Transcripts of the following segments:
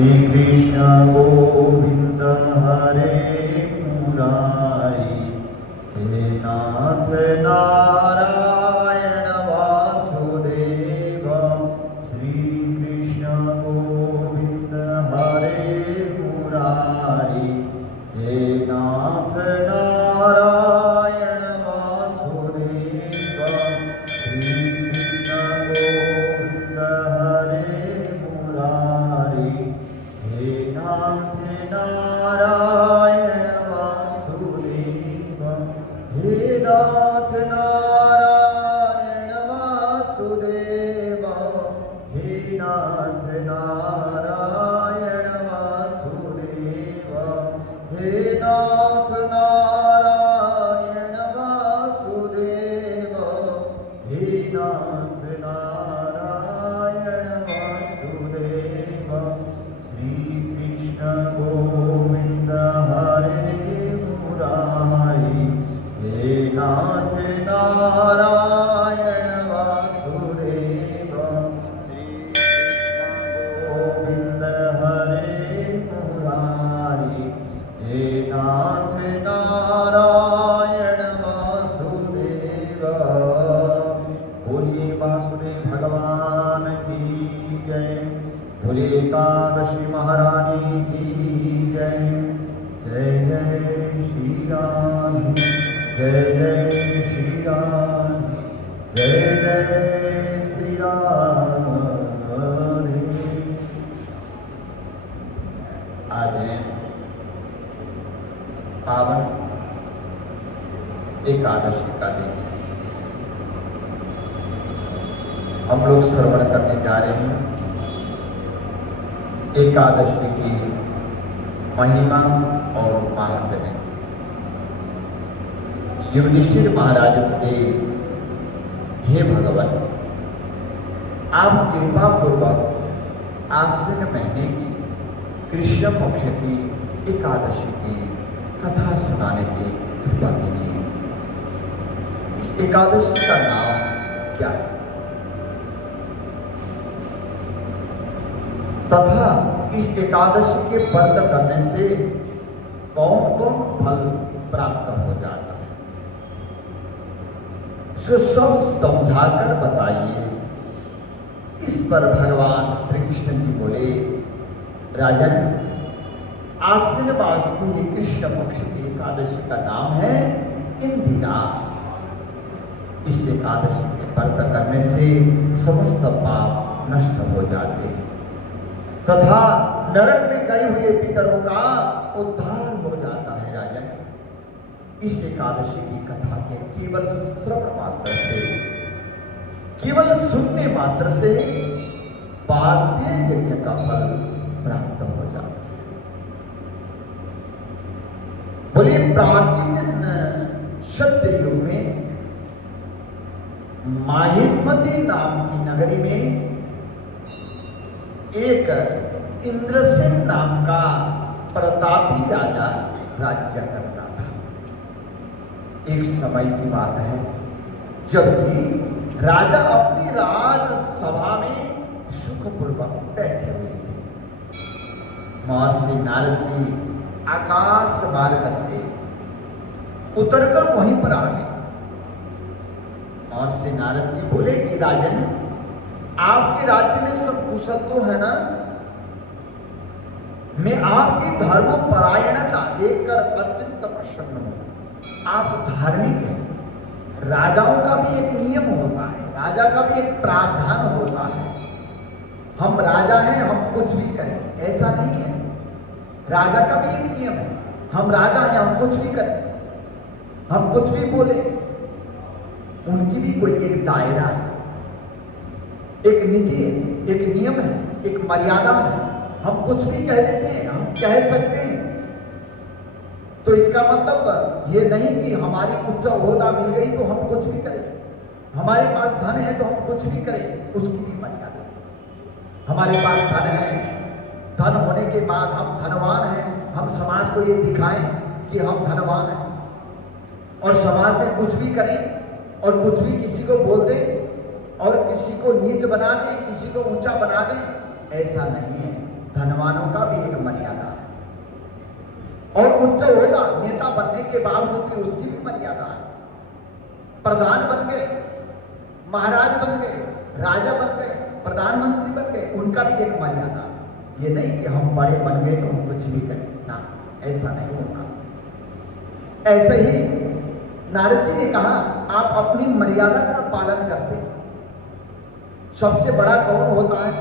कृष्ण गोविंद हरे मुरारी, हे नाथ नारायण वासुदेव। श्री कृष्ण गोविंद हरे मुरारी, हे नाथ नारायण वासुदेव। श्री कृष्ण गोविंद हरे मुरारी, हे नाथ नारायण वासुदेव। हे नाथ नारायण वासुदेव, हे नाथ नारायण वासुदेव, हे नाथ नारायण वासुदेव, हे नाथ नारायण वासुदेव। श्री कृष्ण गोविंद हरे मुरारी, हे नाथ नारायण वासुदेव। श्री कृष्ण गोविंद हरे मुरारी, हे नाथ नारायण वासुदेव। बोलिए वासुदेव भगवान की जय। बोलिए एकादशी महारानी की जय। जय जय श्री राम, जय जय श्री राम, जय जय श्री राम। आज है पावन एकादशी का दिन। हम लोग श्रवण करने जा रहे हैं एकादशी की महिमा और महात्म्य। युधिष्ठिर महाराज के, हे भगवान, आप कृपा पूर्वक आश्विन महीने की कृष्ण पक्ष की एकादशी की कथा सुनाने की कृपा कीजिए। इस एकादशी का नाम क्या है तथा इस एकादशी के व्रत करने से कौन कौन फल प्राप्त हो जाता है, सो सब समझाकर बताइए। इस पर भगवान श्री कृष्ण जी बोले, राजन, आश्विन मास की ये कृष्ण पक्ष की एकादशी का नाम है इंदिरा। इस एकादशी के व्रत करने से समस्त पाप नष्ट हो जाते हैं तथा नरक में गए हुए पितरों का उद्धार हो जाता है। राजन, इस एकादशी की कथा के केवल श्रवण मात्र से, केवल सुनने मात्र से वाजपेय यज्ञ का फल प्राप्त हो जाता है। बोले, प्राचीन सत्य युग में माहिष्मती नाम की नगरी में एक इंद्रसेन नाम का प्रतापी राजा राज्य करता था। एक समय की बात है जबकि राजा अपनी राजसभा में सुखपूर्वक बैठे हुए थे। महर्षि नारद जी आकाश मार्ग से उतरकर वहीं पर आ गए। महर्षि नारद जी बोले कि राजन, आपके राज्य में सब कुशल तो है ना? मैं आपकी धर्म परायणता देखकर अत्यंत प्रसन्न हूं। आप धार्मिक हैं। राजाओं का भी एक नियम होता है, राजा का भी एक प्रावधान होता है। हम राजा हैं, हम कुछ भी करें, ऐसा नहीं है। राजा का भी एक नियम है, हम राजा हैं, हम कुछ भी करें, हम कुछ भी बोले। उनकी भी कोई एक दायरा है, एक नीति है, एक नियम है, एक मर्यादा है। हम कुछ भी कह देते हैं, हम कह सकते हैं। तो इसका मतलब ये नहीं कि हमारी उच्च ओहदा मिल गई तो हम कुछ भी करें, हमारे पास धन है तो हम कुछ भी करें, उसकी भी मर्यादा है। हमारे पास धन है, धन होने के बाद हम धनवान हैं, हम समाज को ये दिखाएं कि हम धनवान हैं, और समाज में कुछ भी करें और कुछ भी किसी को बोल दें और किसी को नीच बना दें, किसी को ऊंचा बना दें, ऐसा नहीं है। धनवानों का भी एक मर्यादा है, और उच्च होगा नेता बनने के बावजूद भी उसकी भी मर्यादा है। प्रधान बन गए, महाराज बन गए, राजा बन गए, प्रधानमंत्री बन गए, उनका भी एक मर्यादा है। ये नहीं कि हम बड़े बन गए तो हम कुछ भी करें ना, ऐसा नहीं होता। ऐसे ही नारद जी ने कहा आप अपनी मर्यादा का पालन करते। सबसे बड़ा कौन होता है?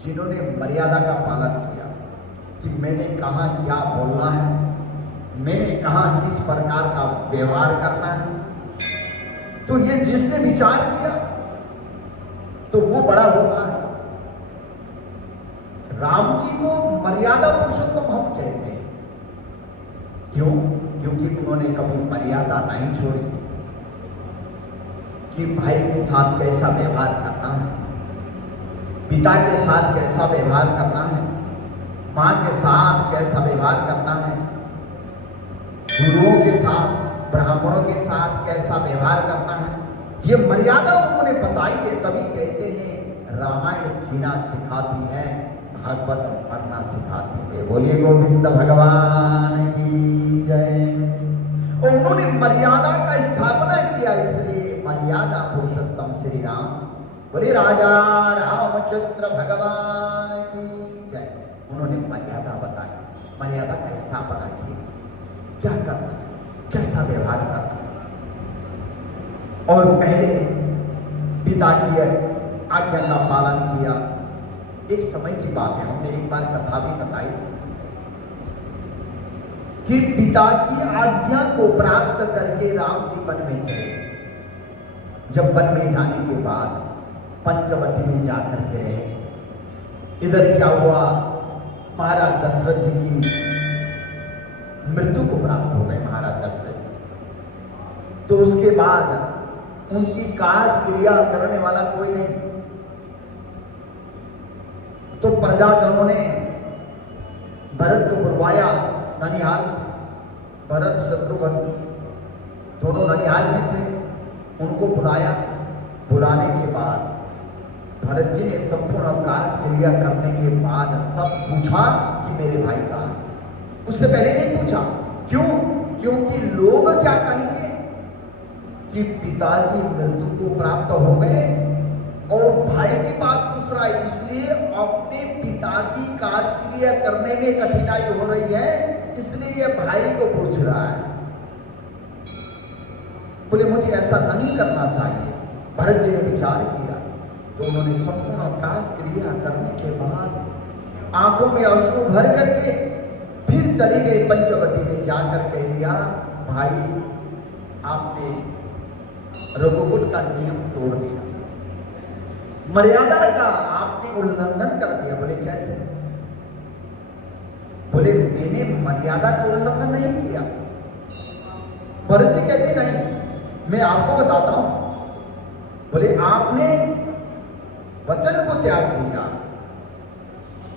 जिन्होंने मर्यादा का पालन किया कि मैंने कहा क्या बोलना है, मैंने कहा किस प्रकार का व्यवहार करना है। तो ये जिसने विचार किया तो वो बड़ा होता है। राम जी को मर्यादा पुरुषोत्तम हम कहते हैं। क्यों? क्योंकि उन्होंने कभी मर्यादा नहीं छोड़ी कि भाई के साथ कैसा व्यवहार करना है, पिता के साथ कैसा व्यवहार करना है, मां के साथ कैसा व्यवहार करना है, गुरुओं के साथ, ब्राह्मणों के साथ कैसा व्यवहार करना है। ये मर्यादा उन्होंने बताई है। तभी कहते हैं रामायण जीना सिखाती है, भागवत पढ़ना सिखाती है। बोलिए गोविंद भगवान की जय। और उन्होंने मर्यादा का स्थापना किया, इसलिए मर्यादा पुरुषोत्तम श्री राम। बोले राजा रामचंद्र भगवान की जय। उन्होंने मर्यादा बताई, मर्यादा का स्थापना की, क्या करना, कैसा व्यवहार करना। और पहले पिता की आज्ञा का पालन किया। एक समय की बात है, हमने एक बार कथा भी बताई कि पिता की आज्ञा को प्राप्त करके राम जी वन में चले। जब वन में जाने के बाद पंचवटी में जाकर के रहे। इधर क्या हुआ, महाराज दशरथ जी की मृत्यु को प्राप्त हो गए महाराज दशरथ। तो उसके बाद उनकी कार्य क्रिया करने वाला कोई नहीं। तो प्रजाजनों ने भरत को बुलवाया ननिहाल से। भरत शत्रुघ्न दोनों ननिहाल में थे, उनको बुलाया। बुलाने के बाद भरत जी ने संपूर्ण कार्य क्रिया करने के बाद तब पूछा कि मेरे भाई कहाँ है। उससे पहले नहीं पूछा। क्यों? क्योंकि लोग क्या कहेंगे कि पिताजी मृत्यु को प्राप्त हो गए और भाई की बात पूछ रहा है। इसलिए अपने पिता की कार्य क्रिया करने में कठिनाई हो रही है, इसलिए ये भाई को पूछ रहा है। बोले मुझे ऐसा नहीं करना चाहिए। भरत जी ने विचार किया तो उन्होंने संपूर्ण कार्य क्रिया करने के बाद आंखों में अश्रु भर करके फिर चली गई पंचवटी में। जाकर कह दिया भाई आपने रघुकुल का नियम तोड़ दिया, मर्यादा का आपने उल्लंघन कर दिया। बोले कैसे? बोले मैंने मर्यादा का उल्लंघन नहीं किया। भरत जी कहते नहीं, मैं आपको बताता हूं। बोले आपने वचन को त्याग दिया।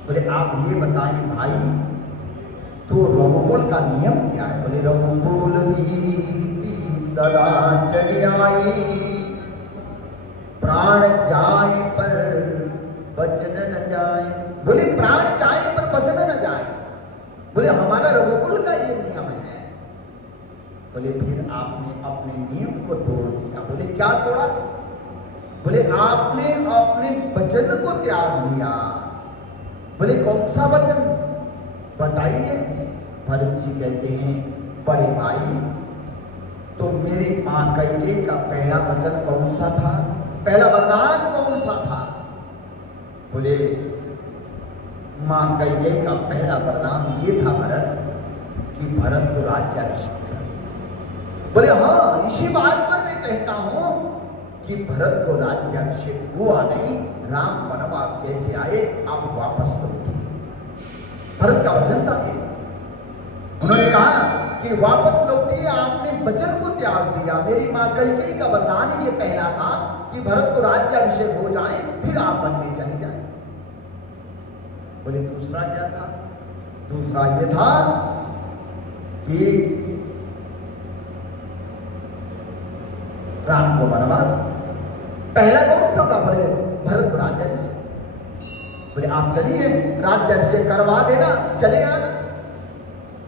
बोले आप ये बताइए भाई तो रघुकुल का नियम क्या है? बोले रघुकुल रीति सदा चली आई, प्राण जाए पर वचन न जाए। बोले प्राण जाए पर वचन न जाए। बोले हमारा रघुकुल का ये नियम है। बोले फिर आपने अपने नियम को तोड़ दिया। बोले क्या तोड़ा? बोले आपने अपने वचन को त्याग दिया। बोले कौन सा वचन बताइए? भरत जी कहते हैं बड़े भाई तो मेरी मां कैकेयी का पहला वचन कौन सा था, पहला वरदान कौन सा था? बोले मां कैकेयी का पहला वरदान ये था भरत कि भरत को राज्याभिषेक। बोले हाँ इसी बात पर मैं कहता हूं कि भरत को राज्याभिषेक हुआ नहीं, राम वनवास कैसे आए, आप वापस लौटिए। भरत का वचन था ये। उन्होंने कहा कि वापस लौटिए, आपने वचन को त्याग दिया। मेरी मां कैकेयी का वरदान ये पहला था कि भरत को राज्याभिषेक हो जाए फिर आप वन में चले जाए। बोले दूसरा क्या था? दूसरा ये था कि राम को वनवास। पहला कौन सा था? बोले भरत को राज्याभिषेक। बोले आप चलिए, राज्याभिषेक करवा देना, चले आना।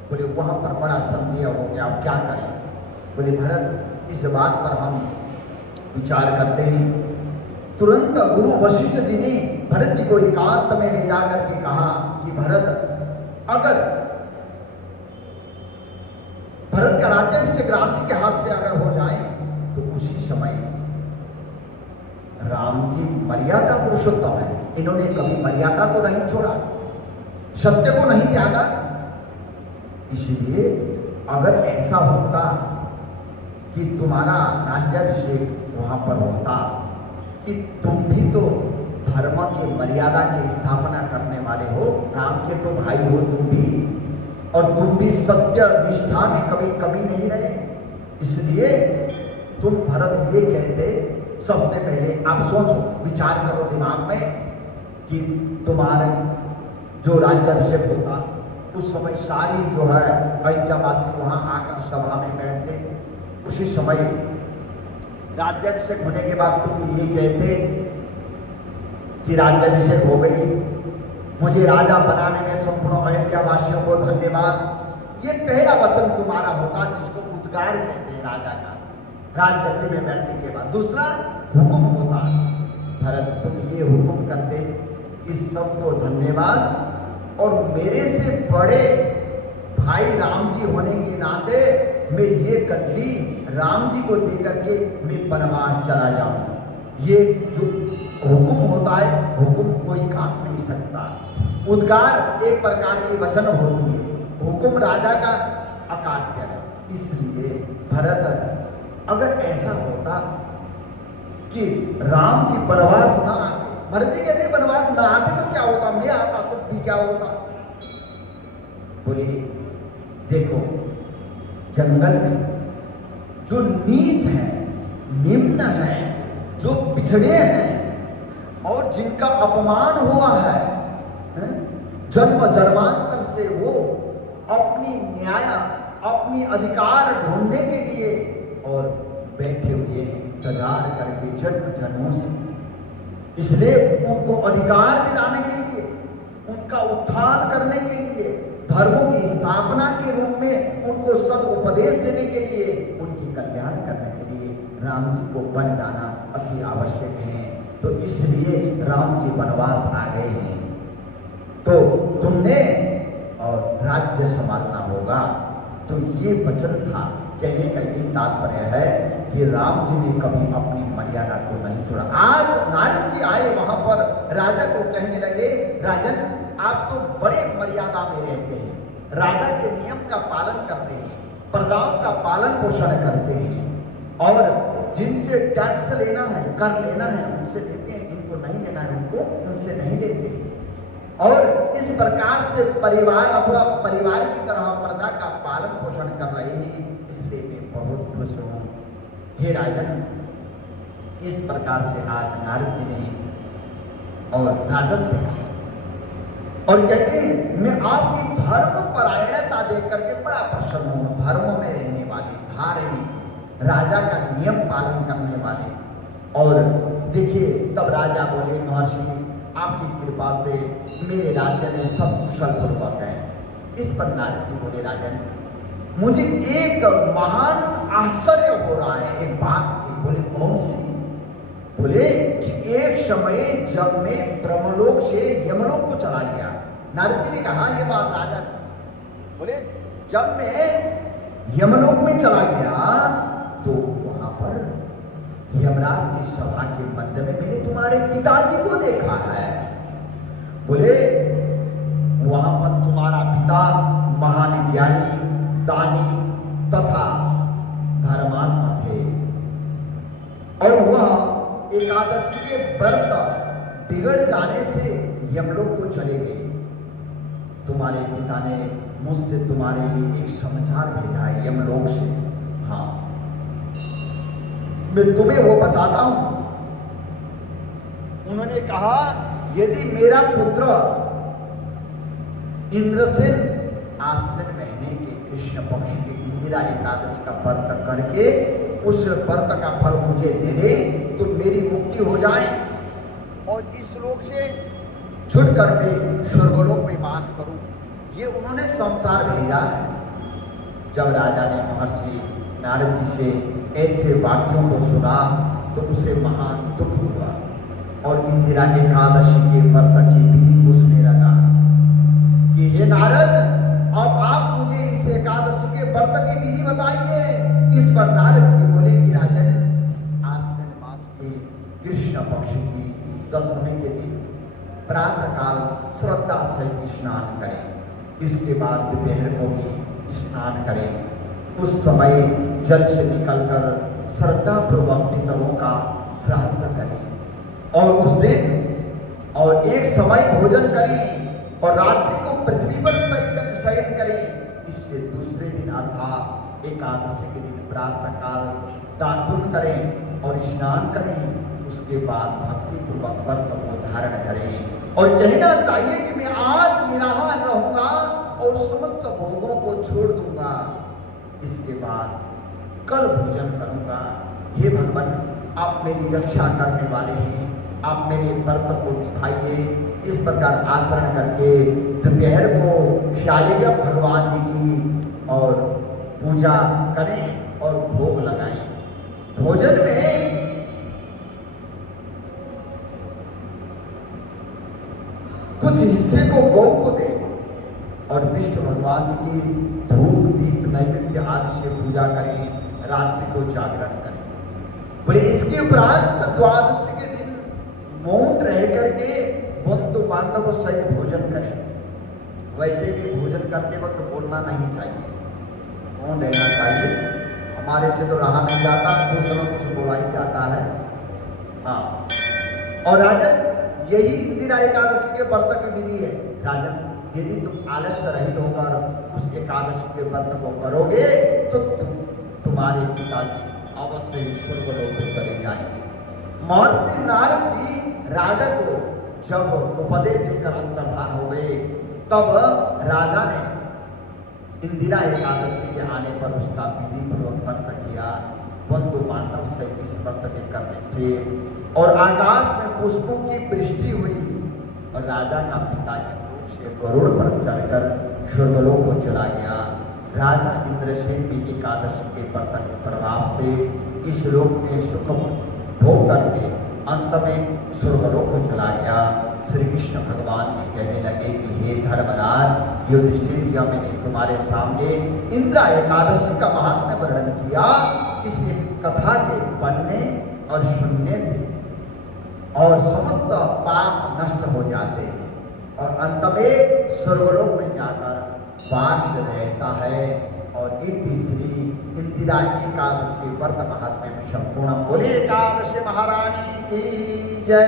बोले वहां पर बड़ा संदेह हो गया, अब क्या करें। बोले भरत, इस बात पर हम विचार करते हैं। तुरंत गुरु वशिष्ठ जी ने भरत जी को एकांत में ले जाकर के कहा कि भरत, अगर भरत का राज्याभिषेक राम जी के हाथ से अगर हो जाए तो उसी समय राम जी मर्यादा पुरुषोत्तम है, इन्होंने कभी मर्यादा को नहीं छोड़ा, सत्य को नहीं त्यागा। इसलिए अगर ऐसा होता कि तुम्हारा राज्याभिषेक वहां पर होता कि तुम भी तो धर्म की मर्यादा की स्थापना करने वाले हो, राम के तो भाई हो तुम भी, और तुम भी सत्य निष्ठा में कभी कमी नहीं रहे, इसलिए तुम भरत ये कहते। सबसे पहले आप सोचो, विचार करो दिमाग में कि तुम्हारे जो राज्याभिषेक होता उस समय सारी जो है अयोध्यावासी वहां आकर सभा में बैठते, उसी समय राज्याभिषेक होने के बाद तुम ये कहते कि राज्याभिषेक हो गई, मुझे राजा बनाने में संपूर्ण अयोध्यावासियों को धन्यवाद। ये पहला वचन तुम्हारा होता जिसको उद्गार कहते हैं राजा का, राजगद्दी में बैठने के बाद। दूसरा हुक्म होता, भरत तुम ये हुक्म करते इस सबको धन्यवाद, और मेरे से बड़े भाई राम जी होने के नाते मैं ये गद्दी राम जी को देकर के मैं वनवास चला जाऊं। ये जो हुक्म होता है, हुक्म कोई काट नहीं सकता। उद्गार एक प्रकार की वचन होती है, हुक्म राजा का अकाट्य है। इसलिए भरत, अगर ऐसा होता कि राम जी वनवास ना आते, भरत जी कहते वनवास ना आते तो क्या होता, मैं आता तो भी क्या होता। बोले देखो, जंगल में जो नीच है, निम्न है, जो पिछड़े हैं और जिनका अपमान हुआ है, जन्म जन्मांतर से वो अपनी न्याय, अपनी अधिकार ढूंढने के लिए और बैठे हुए इंतजार करके जन्म जन्मों से, इसलिए उनको अधिकार दिलाने के लिए, उनका उत्थान करने के लिए, धर्मों की स्थापना के रूप में उनको सदुपदेश देने के लिए, उनकी कल्याण करने के लिए राम जी को वन जाना अति आवश्यक है। तो इसलिए राम जी वनवास आ गए हैं, तो तुमने और राज्य संभालना होगा। तो ये वचन था, कहने का ये तात्पर्य है कि राम जी ने कभी अपनी मर्यादा को नहीं छोड़ा। आज नारद जी आए वहां पर, राजा को कहने लगे, राजन आप तो बड़े मर्यादा में रहते हैं, राजा के नियम का पालन करते हैं, प्रजाओं का पालन पोषण करते हैं, और जिनसे टैक्स लेना है, कर लेना है उनसे लेते हैं, जिनको नहीं लेना है उनको उनसे नहीं लेते। और इस प्रकार से परिवार अथवा परिवार की तरह प्रजा का पालन पोषण कर रहे हैं, इसलिए मैं बहुत खुश हूँ। हे राजन, इस प्रकार से आज नारद जी ने और राजा से कहा, और कहते हैं मैं आपकी धर्म परायणता देख करके बड़ा प्रसन्न हूँ। धर्म में रहने वाले, धार्मिक, राजा का नियम पालन करने वाले। और देखिए, तब राजा बोले, महर्षि आपकी कृपा से मेरे राज्य में सब कुशल पूर्वक है। इस पर नारद जी बोले, राजन मुझे एक महान आश्चर्य हो रहा है एक बात की। बोले कौन सी? बोले कि एक समय जब मैं ब्रह्मलोक से यमलोक को चला गया। नारद जी ने कहा ये बात राजा, बोले जब मैं यमलोक में चला गया तो वहां पर यमराज की सभा के मध्य में मैंने तुम्हारे पिताजी को देखा है। बोले वहां पर तुम्हारा पिता महान ज्ञानी, दानी तथा धर्मात्मा थे, और वह एकादशी के व्रत बिगड़ जाने से यमलोक को चले गए। तुम्हारे पिता ने मुझसे तुम्हारे लिए एक समाचार भेजा है यमलोक से। हाँ, मैं तुम्हें वो बताता हूं। उन्होंने कहा यदि मेरा पुत्र इंद्रसेन आश्विन महीने के कृष्ण पक्ष की इंदिरा एकादशी का व्रत करके उस व्रत का फल मुझे दे दे तो मेरी मुक्ति हो जाए और इस लोक से छुटकर मैं स्वर्गलोक में वास करूं, ये उन्होंने संसार भेजा है। जब राजा ने महर्षि नारद जी से ऐसे वाक्यों को सुना तो उसे महान दुख हुआ और इंदिरा एकादशी के व्रत की विधि पूछने लगा कि हे नारद, अब आप मुझे इस एकादशी के व्रत की विधि बताइए। इस पर नारद जी बोले कि राजन, आश्विन मास के कृष्ण पक्ष की दशमी के दिन प्रातः काल श्रद्धा सहित स्नान करें, इसके बाद दोपहर को भी स्नान करें। उस समय जल से निकलकर श्रद्धा पूर्वक पितरों का श्राद्ध करें और उस दिन और एक समय भोजन करें और रात्रि को पृथ्वी पर शयन करें। इससे दूसरे दिन अर्थात एकादशी के दिन प्रातः काल दातुन करें और स्नान करें। उसके बाद भक्ति पूर्वक व्रत को धारण करें और कहना चाहिए कि मैं आज निराहार रहूंगा और समस्त भोगों को छोड़ दूंगा। इसके बाद कल भोजन करूंगा। हे भगवान, आप मेरी रक्षा करने वाले हैं, आप मेरे व्रत को निभाइए। इस प्रकार आचरण करके दोपहर को शालिग्राम भगवान जी की और पूजा करें और भोग लगाएं। भोजन में कुछ हिस्से को गौ को दें और विष्णु भगवान जी की धूप दीप नैवेद्य आदि से पूजा करें, रात्रि को जागरण करें। बोले इसके उपरांत द्वादशी के दिन मौन रह करके बंधु बांधवों सहित भोजन करें। वैसे भी भोजन करते वक्त बोलना नहीं चाहिए, मौन रहना चाहिए। हमारे से तो रहा नहीं जाता, दूसरों को तो बोला ही जाता है। हाँ, और राजन, यही इंदिरा एकादशी के व्रत की विधि है। राजन, यदि तुम आलस्य रहित होकर उस एकादशी के व्रत को करोगे तो तुम्हारे पिताजी अवश्य ही स्वर्गलोक में चले जाएंगे। महर्षि नारद जी राजा को जब उपदेश देकर अंतर्धान हो गए, तब राजा ने इंदिरा एकादशी के आने पर उसका विधि पूर्वक व्रत किया। बंधु बांधव से इस व्रत के करने से और आकाश में पुष्पों की वृष्टि हुई और राजा का पिता से गरुड़ पर चढ़कर स्वर्गलोक को चला गया। राजा इंद्रसेन भी एकादशी के व्रत के प्रभाव से इस लोक में सुख भोग करके अंत में स्वर्गलोक को चला गया। श्री कृष्ण भगवान जी कहने लगे कि हे धर्मराज युधिष्ठिर, मैंने तुम्हारे सामने इंदिरा एकादशी का महात्म्य वर्णन किया। इस कथा के बनने और सुनने से और समस्त पाप नष्ट हो जाते हैं और अंत में स्वर्गलोक में जाकर वास रहता है। और इति श्री इंदिरा एकादशी व्रत महात्म्य में संपूर्ण बोले एकादशी महारानी की जय।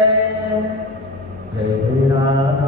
जय जय राधा।